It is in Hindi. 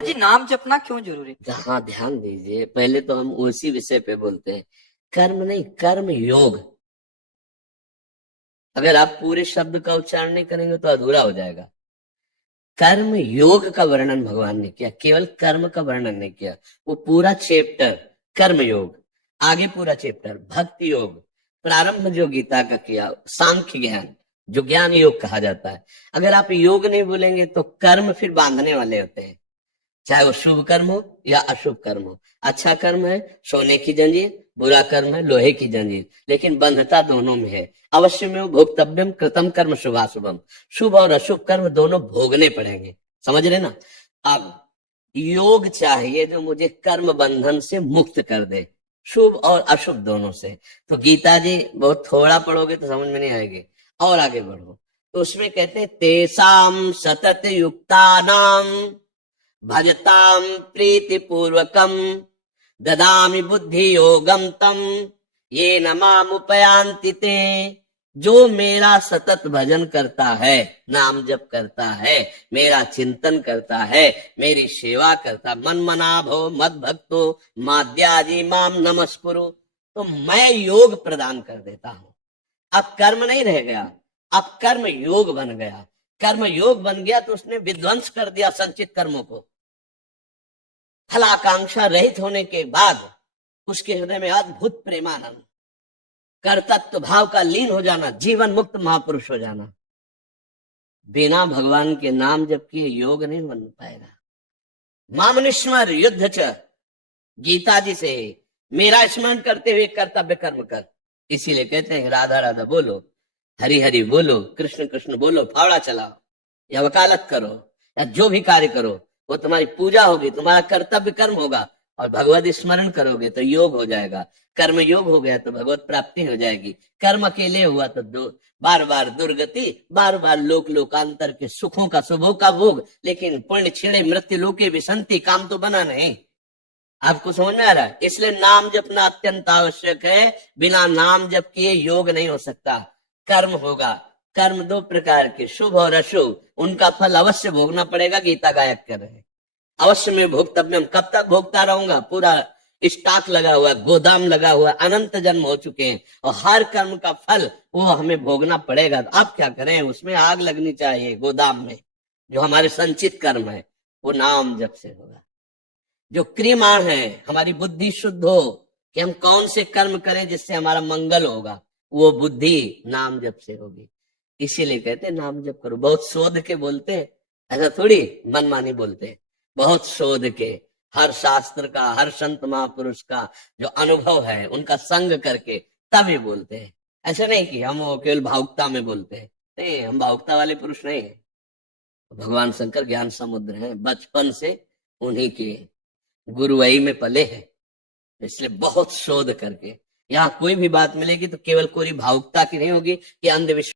जी नाम जपना क्यों जरूरी है? हाँ, ध्यान दीजिए। पहले तो हम उसी विषय पे बोलते हैं। कर्म नहीं, कर्म योग। अगर आप पूरे शब्द का उच्चारण नहीं करेंगे तो अधूरा हो जाएगा। कर्म योग का वर्णन भगवान ने किया, केवल कर्म का वर्णन नहीं किया। वो पूरा चैप्टर कर्म योग, आगे पूरा चैप्टर भक्ति योग, प्रारंभ जो गीता का किया सांख्य ज्ञान, जो ज्ञान योग कहा जाता है। अगर आप योग नहीं बोलेंगे तो कर्म फिर बांधने वाले होते हैं, चाहे वो शुभ कर्म हो या अशुभ कर्म हो। अच्छा कर्म है सोने की जंजीर, बुरा कर्म है लोहे की जंजीर, लेकिन बंधता दोनों में है। अवश्य में वो भोक्तव्यम कृतम कर्म शुभाशुभम, शुभ और अशुभ कर्म दोनों भोगने पड़ेंगे। समझ रहे ना? अब योग चाहिए जो मुझे कर्म बंधन से मुक्त कर दे, शुभ और अशुभ दोनों से। तो गीता जी बहुत थोड़ा पढ़ोगे तो समझ में नहीं आएगी, और आगे बढ़ो तो उसमें कहते हैं तेसाम सतत युक्ता नाम भजताम प्रीतिपूर्वकम ददामि बुद्धि योगम तम ये नमामुपयांति ते। जो मेरा सतत भजन करता है, नाम जप करता है, मेरा चिंतन करता है, मेरी सेवा करता, मन मना भव मद भक्तो माद्याजी माम नमस्कुरु, तो मैं योग प्रदान कर देता हूं। अब कर्म नहीं रह गया, अब कर्म योग बन गया। कर्म योग बन गया तो उसने विध्वंस कर दिया संचित कर्मों को। फलाकांक्षा रहित होने के बाद उसके हृदय में अद्भुत प्रेमानंद, कर्तृत्व भाव का लीन हो जाना, जीवन मुक्त महापुरुष हो जाना। बिना भगवान के नाम जप किए योग नहीं बन पाएगा। मामनिस्मर युद्ध च, गीता जी से मेरा स्मरण करते हुए कर्तव्य कर्म कर। इसीलिए कहते हैं राधा राधा बोलो, हरि हरि बोलो, कृष्ण कृष्ण बोलो, फावड़ा चलाओ या वकालत करो या जो भी कार्य करो, वो तुम्हारी पूजा होगी, तुम्हारा कर्तव्य कर्म होगा, और भगवत स्मरण करोगे तो योग हो जाएगा। कर्म योग हो गया तो भगवत प्राप्ति हो जाएगी। कर्म अकेले हुआ तो बार बार दुर्गति, बार बार लोक लोकांतर के सुखों का शुभों का भोग, लेकिन पुण्य छिड़े मृत्यु लोके विसंति, काम तो बना नहीं। आपको समझ में आ रहा है? इसलिए नाम जपना अत्यंत आवश्यक है। बिना नाम जप किए योग नहीं हो सकता। कर्म होगा, कर्म दो प्रकार के, शुभ और अशुभ, उनका फल अवश्य भोगना पड़ेगा। गीता गायक कर रहे हैं अवश्य में भोक्तव्यम। कब तक भोगता रहूंगा? पूरा स्टॉक लगा हुआ, गोदाम लगा हुआ, अनंत जन्म हो चुके हैं, और हर कर्म का फल वो हमें भोगना पड़ेगा। तो आप क्या करें? उसमें आग लगनी चाहिए गोदाम में। जो हमारे संचित कर्म है वो नाम जप से होगा। जो क्रियमाण है, हमारी बुद्धि शुद्ध हो कि हम कौन से कर्म करें जिससे हमारा मंगल होगा, वो बुद्धि नाम जप से होगी। इसीलिए कहते हैं नाम जप करो। बहुत शोध के बोलते हैं, ऐसा थोड़ी मनमानी बोलते हैं। बहुत शोध के, हर शास्त्र का, हर संत महापुरुष का जो अनुभव है उनका संग करके तभी बोलते हैं। ऐसे नहीं कि हम वो केवल भावुकता में बोलते हैं। नहीं, हम भावुकता वाले पुरुष नहीं है। भगवान शंकर ज्ञान समुद्र है, बचपन से उन्हीं के गुरुवई में पले हैं, इसलिए बहुत शोध करके यहाँ कोई भी बात मिलेगी तो केवल कोई भावुकता की नहीं होगी कि अंधविश्वास